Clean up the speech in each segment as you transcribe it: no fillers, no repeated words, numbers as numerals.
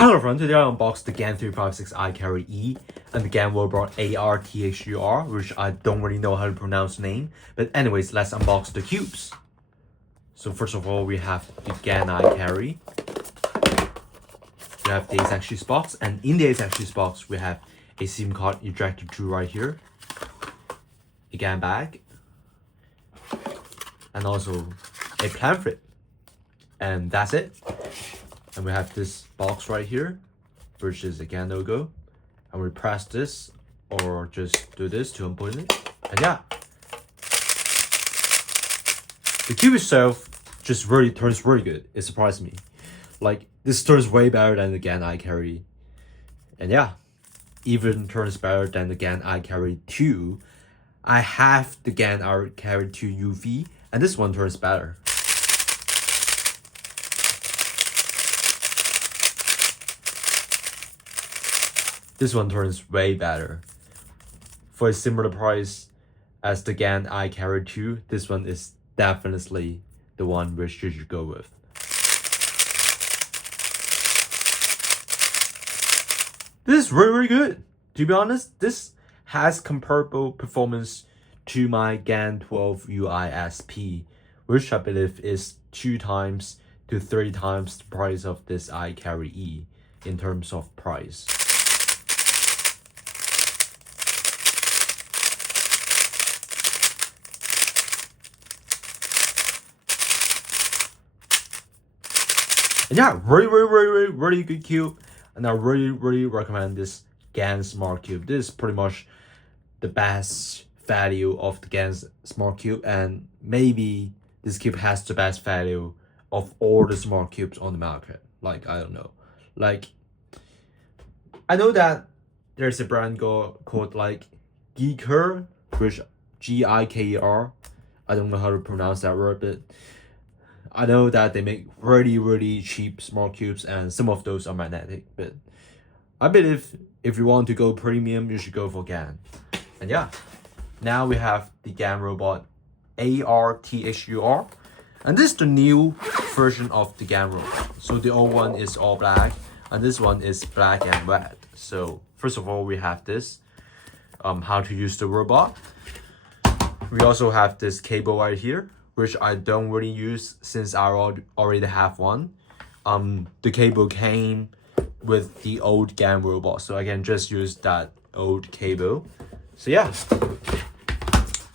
Hello everyone, today I unboxed the GAN 356 iCarry E and the GAN robot ARTHUR, which I don't really know how to pronounce the name. But anyways, let's unbox the cubes. So first of all, we have the GAN iCarry. We have the accessories box, and in the accessories box, we have a SIM card ejector tool right here, a GAN bag, and also a pamphlet. And that's it. And we have this box right here, which is the GAN logo. And we press this or just do this to open it. And yeah, the cube itself just really turns really good. It surprised me. Like, this turns way better than the GAN iCarry. And yeah, even turns better than the GAN iCarry 2. I have the GAN iCarry 2 UV, and this one turns better. This one turns way better. For a similar price as the GAN iCarry 2, this one is definitely the one which you should go with. This is really good. To be honest, this has comparable performance to my GAN 12 UISP, which I believe is 2 times to 3 times the price of this iCarry E in terms of price. And yeah, really good cube, and I really recommend this GAN Smart Cube. This is pretty much the best value of the GAN Smart Cube, and maybe this cube has the best value of all the smart cubes on the market. Like, I don't know. Like, I know that there's a brand called like Geeker, which Giker. I don't know how to pronounce that word, but I know that they make really cheap smart cubes, and some of those are magnetic, but I believe if you want to go premium, you should go for GAN. And yeah, now we have the GAN robot ARTHUR, and this is the new version of the GAN robot. So the old one is all black, and this one is black and red. So first of all, we have this, how to use the robot. We also have this cable right here, which I don't really use since I already have one. The cable came with the old GAN robot, so I can just use that old cable. So yeah,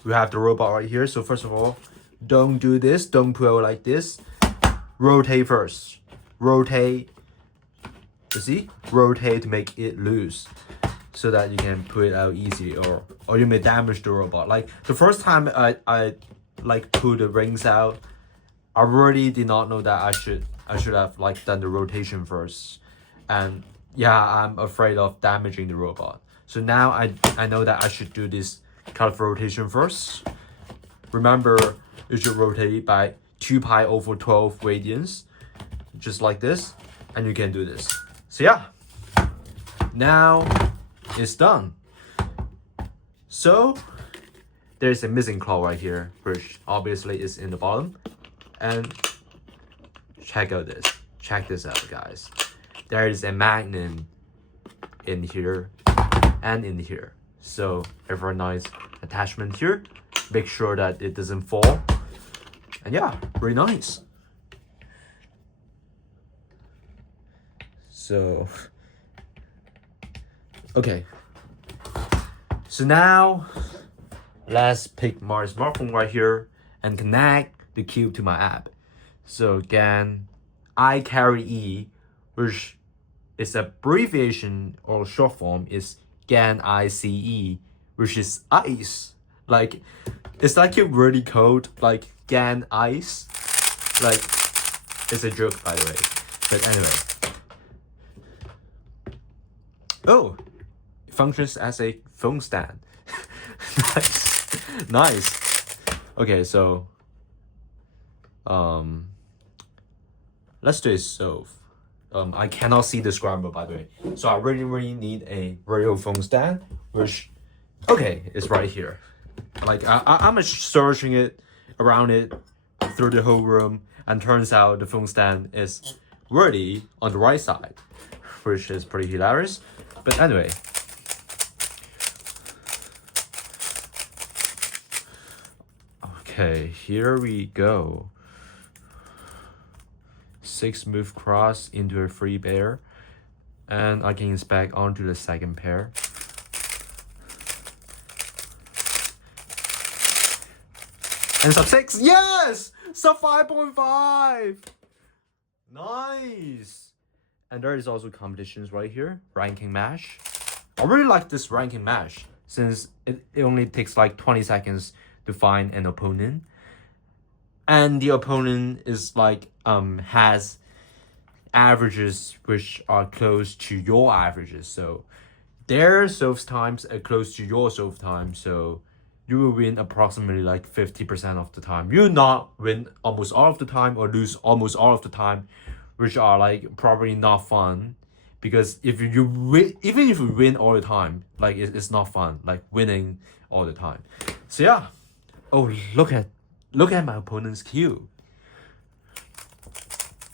we have the robot right here. So first of all, don't do this, don't pull like this. Rotate first. Rotate, you see? Rotate to make it loose, so that you can pull it out easily, or you may damage the robot. Like the first time I like pull the rings out, I really did not know that I should have like done the rotation first, and yeah, I'm afraid of damaging the robot. So now I know that I should do this kind of rotation first. Remember, you should rotate by 2 pi over 12 radians, just like this, and you can do this. So yeah, now it's done. So there's a missing claw right here, which obviously is in the bottom. And check this out, guys. There is a magnet in here and in here. So a very nice attachment here. Make sure that it doesn't fall. And yeah, very nice. So, okay. So now, let's pick my smartphone right here and connect the cube to my app. So GAN iCarry E, which is abbreviation or short form, is GAN ICE, which is ice. Like, is that cube really cold? Like GAN ice? Like, it's a joke, by the way. But anyway. Oh, it functions as a phone stand. Nice. Okay, so let's do it. So I cannot see the scramble, by the way, so I really need a radio phone stand, which, okay, it's right here. Like I'm searching it around it through the whole room, and turns out the phone stand is really on the right side. which is pretty hilarious. But anyway. Okay, here we go. 6 move cross into a free pair. And I can inspect onto the second pair. And sub 6, yes! Sub 5.5! Nice! And there is also competitions right here, ranking match. I really like this ranking match since it only takes like 20 seconds to find an opponent. And the opponent is like, has averages which are close to your averages. So their solve times are close to your solve time. So you will win approximately like 50% of the time. You will not win almost all of the time or lose almost all of the time, which are like probably not fun. Because if you win, even if you win all the time, like it's not fun, like winning all the time. So yeah. Oh, look at my opponent's cube.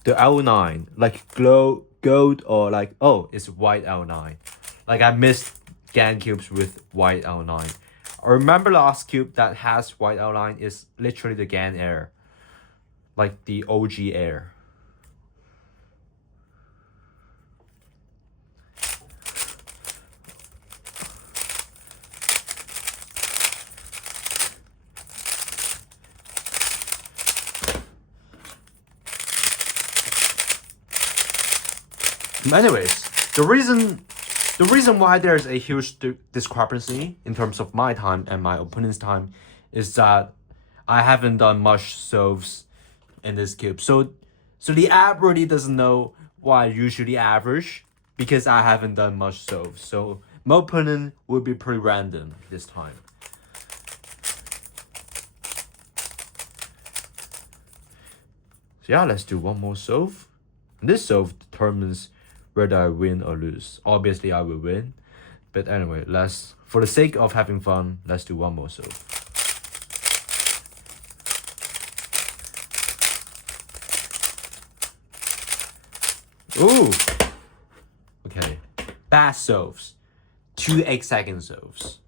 The L9, like gold or like, oh, it's white L9. Like I missed GAN cubes with white L9. I remember last cube that has white outline is literally the GAN Air. Like the OG Air. Anyways, the reason why there's a huge discrepancy in terms of my time and my opponent's time is that I haven't done much solves in this cube. So the app really doesn't know what I usually average because I haven't done much solves. So my opponent will be pretty random this time. So yeah, let's do one more solve. And this solve determines whether I win or lose. Obviously, I will win. But anyway, for the sake of having fun, let's do one more solve. Ooh! Okay. Bad solves. 2 8-second solves.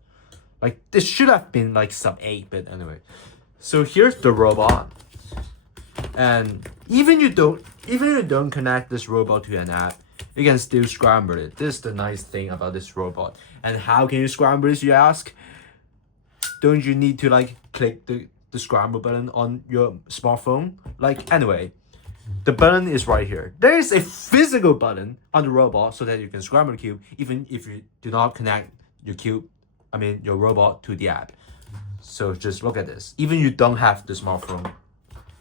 Like, this should have been like sub 8, but anyway. So here's the robot. And even if you don't connect this robot to an app, you can still scramble it. This is the nice thing about this robot. And how can you scramble this, you ask? Don't you need to like click the scramble button on your smartphone? Like anyway, the button is right here. There is a physical button on the robot so that you can scramble the cube even if you do not connect your robot to the app. So just look at this. Even you don't have the smartphone,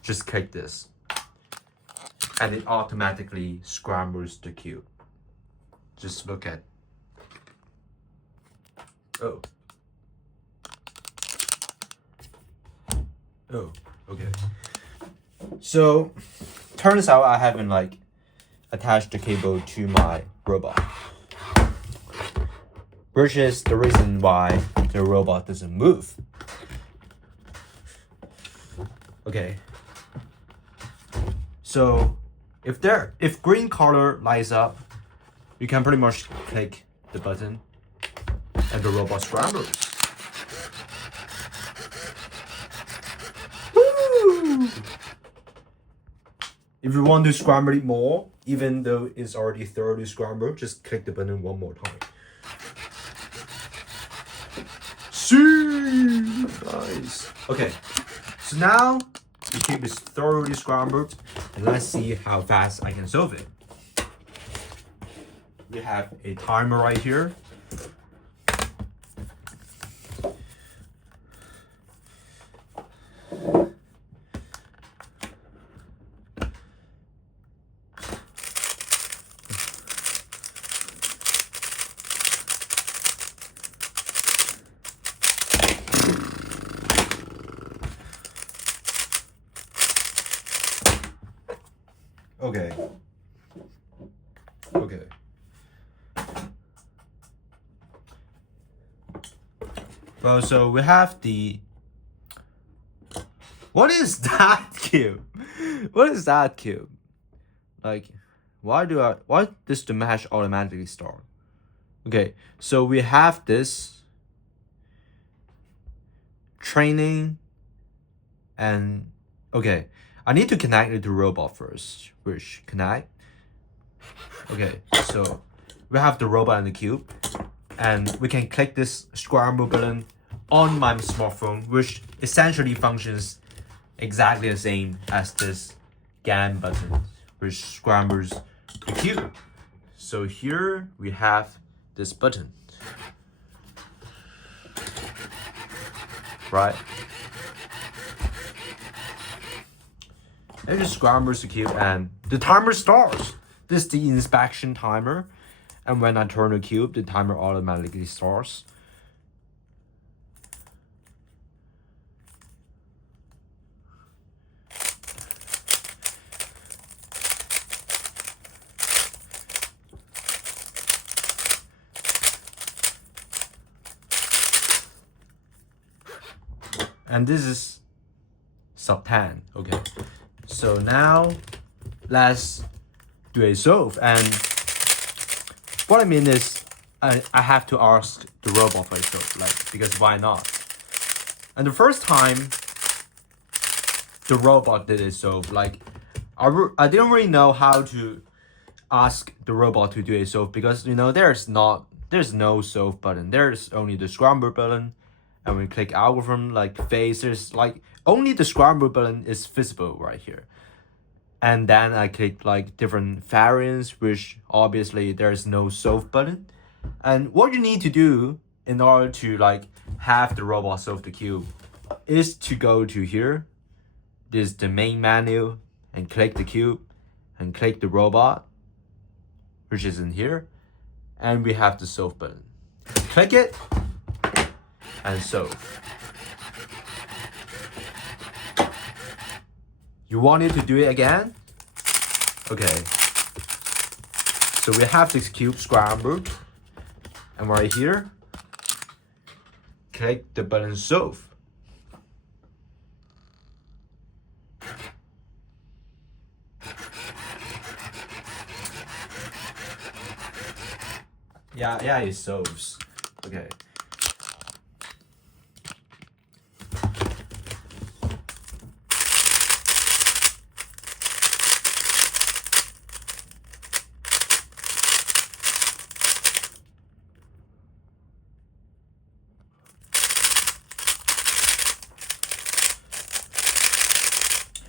just click this. And it automatically scrambles the cube. Just look at. Oh, okay. So, turns out I haven't like attached the cable to my robot, which is the reason why the robot doesn't move. Okay. So, if green color lights up, you can pretty much click the button and the robot scrambles. Woo! If you want to scramble it more, even though it's already thoroughly scrambled, just click the button one more time. See? Nice. Okay, so now the cube is thoroughly scrambled, and let's see how fast I can solve it. We have a timer right here. Okay. Well, so we have the. What is that cube? What is that cube? Like, why this the mesh automatically start? Okay, so we have this training and okay, I need to connect it to robot first. Which connect? Okay, so we have the robot and the cube, and we can click this scramble button on my smartphone, which essentially functions exactly the same as this GAN button, which scrambles the cube. So here we have this button, right? It just scrambles the cube and the timer starts. This is the inspection timer. And when I turn the cube, the timer automatically starts. And this is sub 10, okay. So now let's do a solve. And what I mean is I have to ask the robot for a solve, like, because why not? And the first time the robot did a solve, like I didn't really know how to ask the robot to do a solve, because you know there's no solve button. There's only the scramble button, and we click algorithm like phase. There's like only the scramble button is visible right here. And then I click like different variants, which obviously there's no solve button. And what you need to do in order to like have the robot solve the cube is to go to here. This is the main menu, and click the cube and click the robot, which is in here. And we have the solve button. Click it and solve. You want it to do it again? Okay. So we have this cube scrambled, and right here, click the button solve. Yeah, it solves. Okay.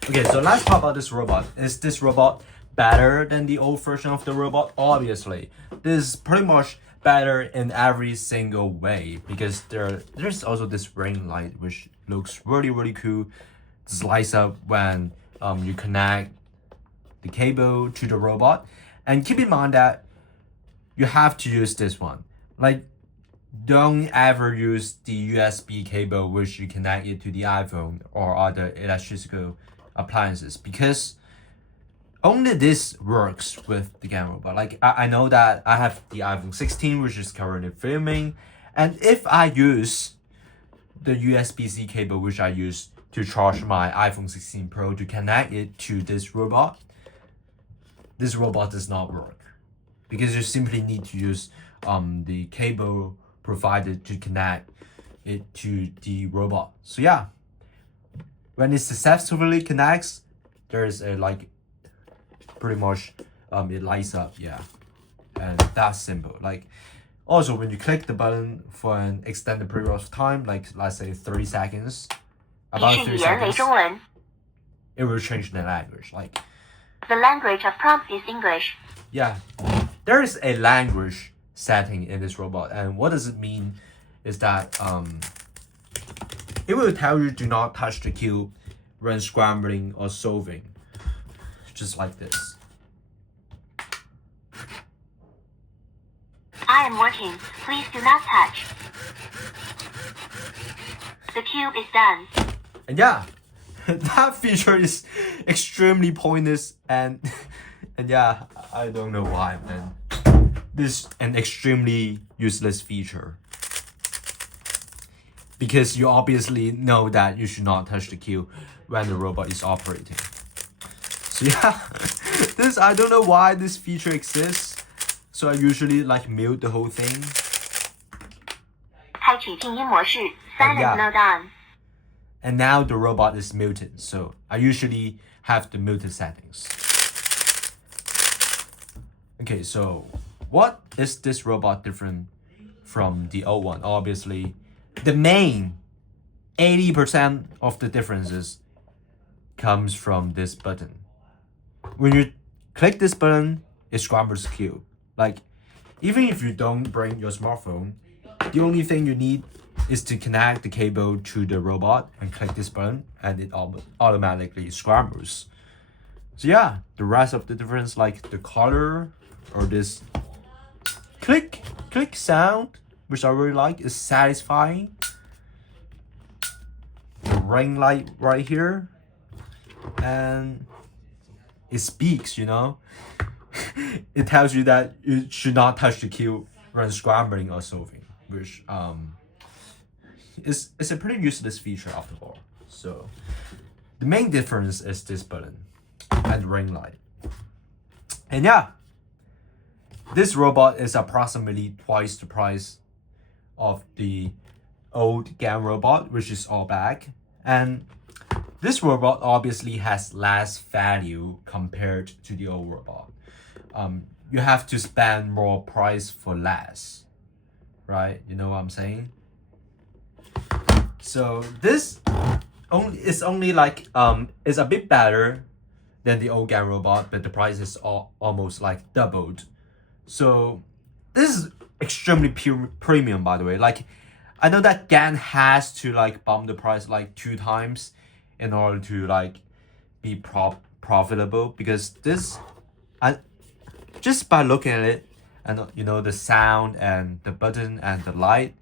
Okay, so let's talk about this robot. Is this robot better than the old version of the robot? Obviously, this is pretty much better in every single way, because there's also this ring light which looks really cool. This lights up when you connect the cable to the robot. And keep in mind that you have to use this one. Like, don't ever use the USB cable which you connect it to the iPhone or other electrical appliances, because only this works with the GAN robot. Like I know that I have the iPhone 16 which is currently filming, and if I use the USB-C cable which I use to charge my iPhone 16 Pro to connect it to this robot does not work, because you simply need to use the cable provided to connect it to the robot. So yeah, when it successfully connects, there's a like pretty much it lights up, yeah. And that's simple. Like also when you click the button for an extended period of time, like let's say 30 seconds, about 30 seconds, it will change the language. Like the language of prompt is English. Yeah, there is a language setting in this robot, and what does it mean is that it will tell you do not touch the cube when scrambling or solving, just like this. I am working. Please do not touch. The cube is done. And yeah, that feature is extremely pointless, and yeah, I don't know why, man. This is an extremely useless feature, because you obviously know that you should not touch the cube when the robot is operating. So yeah, This, I don't know why this feature exists. So I usually like mute the whole thing. 开启静音模式 Silent Yeah. Mode on. And now the robot is muted. So I usually have the muted settings. Okay, so what is this robot different from the old one? Obviously, the main 80% of the differences comes from this button. When you click this button, it scrambles the cube. Like, even if you don't bring your smartphone, the only thing you need is to connect the cable to the robot and click this button, and it automatically scrambles. So yeah, the rest of the difference, like the color or this click sound, which I really like, is satisfying. The ring light right here, and it speaks, you know. It tells you that you should not touch the cube when scrambling or solving, which is a pretty useless feature after all. So the main difference is this button and ring light. And yeah, this robot is approximately twice the price of the old GAN robot, which is all back. And this robot obviously has less value compared to the old robot. You have to spend more price for less, right? You know what I'm saying? So this is only like it's a bit better than the old GAN robot, but the price is almost like doubled. So this is extremely premium, by the way. Like, I know that GAN has to like bump the price like 2 times in order to like be profitable, because this, just by looking at it and you know the sound and the button and the light,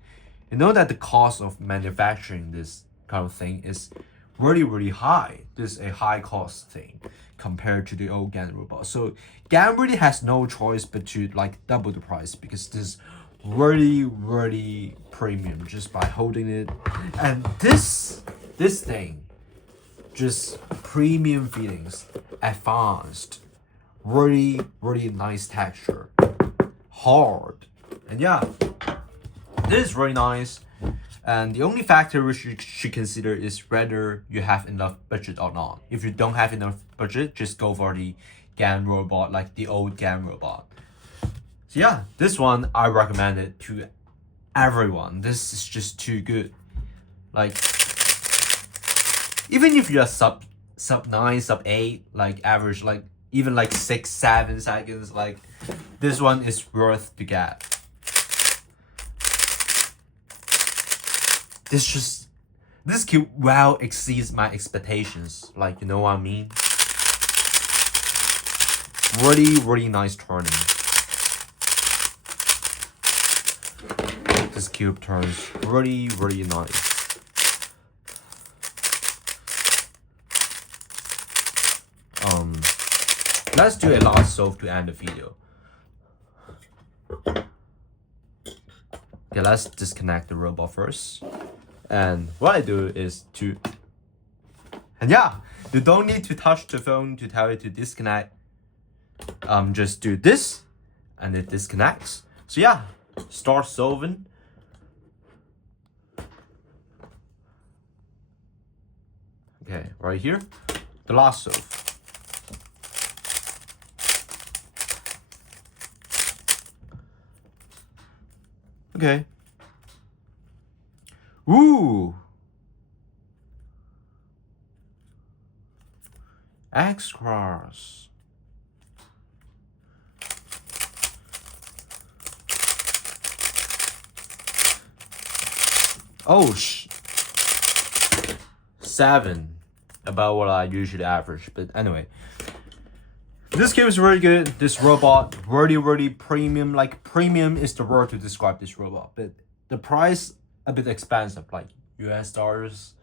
you know that the cost of manufacturing this kind of thing is really high. This is a high cost thing compared to the old GAN robot. So GAN really has no choice but to like double the price, because this is really premium just by holding it. And this thing, just premium feelings, advanced, really nice texture, hard, and yeah, this is really nice. And the only factor which you should consider is whether you have enough budget or not. If you don't have enough budget, just go for the GAN robot, like the old GAN robot. So yeah, this one I recommend it to everyone. This is just too good. Like, even if you're sub 9, sub 8, like average, like even like 6-7 seconds, like this one is worth to get. This cube well exceeds my expectations. Like, you know what I mean? Really nice turning. This cube turns really nice. Let's do a last solve to end the video. Okay, let's disconnect the robot first. And what I do is and yeah, you don't need to touch the phone to tell it to disconnect. Just do this and it disconnects. So yeah, start solving. Okay, right here, the last solve. Okay. Ooh. X cross. Oh, 7. About what I usually average. But anyway, this game is really good. This robot, really premium. Like, premium is the word to describe this robot. But the price, a bit expensive, like US dollars,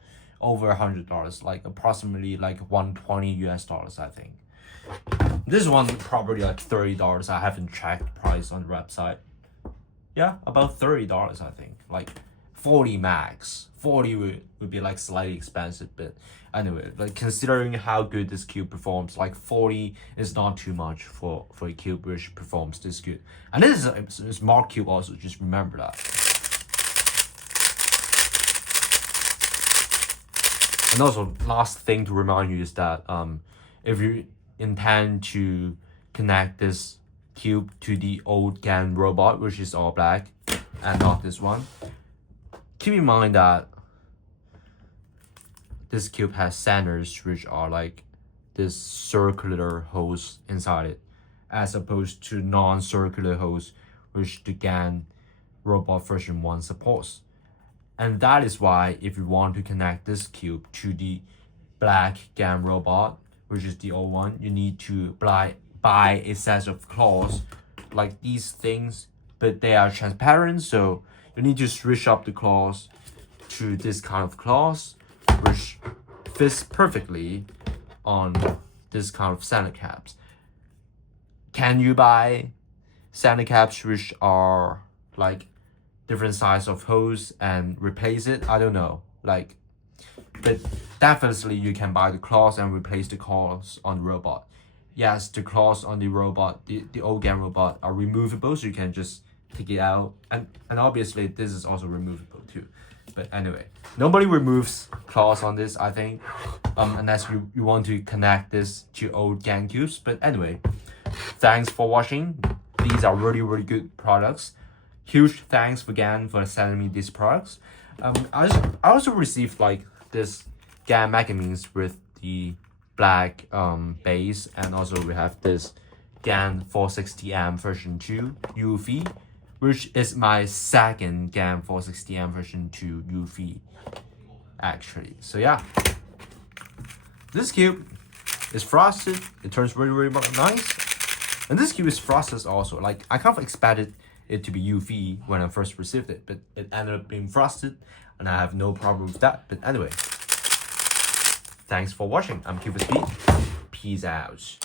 over $100, like approximately like 120 US dollars, I think. This one probably like $30. I haven't checked the price on the website. Yeah, about $30, I think. Like 40 max. 40 would be like slightly expensive, but anyway, like considering how good this cube performs, like 40 is not too much for a cube which performs this good. And this is a smart cube also, just remember that. And also, last thing to remind you is that if you intend to connect this cube to the old GAN robot, which is all black and not this one, keep in mind that this cube has centers which are like this circular holes inside it, as opposed to non-circular holes which the GAN robot version 1 supports. And that is why if you want to connect this cube to the black GAN robot, which is the old one, you need to buy a set of claws like these things, but they are transparent, so you need to switch up the claws to this kind of claws, which fits perfectly on this kind of center caps. Can you buy center caps which are like different size of holes and replace it? I don't know, like, but definitely you can buy the claws and replace the claws on the robot. Yes, the claws on the robot, the old GAN robot, are removable, so you can just take it out, and obviously this is also removable too. But anyway, nobody removes claws on this, I think, unless you want to connect this to old GAN cubes. But anyway, thanks for watching. These are really good products. Huge thanks for GAN for sending me these products. I also received like this GAN mechanisms with the black base, and also we have this GAN 460M version 2 UV, which is my second GAN 460M version 2 UV actually. So yeah, this cube is frosted. It turns really nice, and this cube is frosted also. Like, I kind of expected it to be UV when I first received it, but it ended up being frosted, and I have no problem with that. But anyway, thanks for watching. I'm Cupid Speed. Peace out.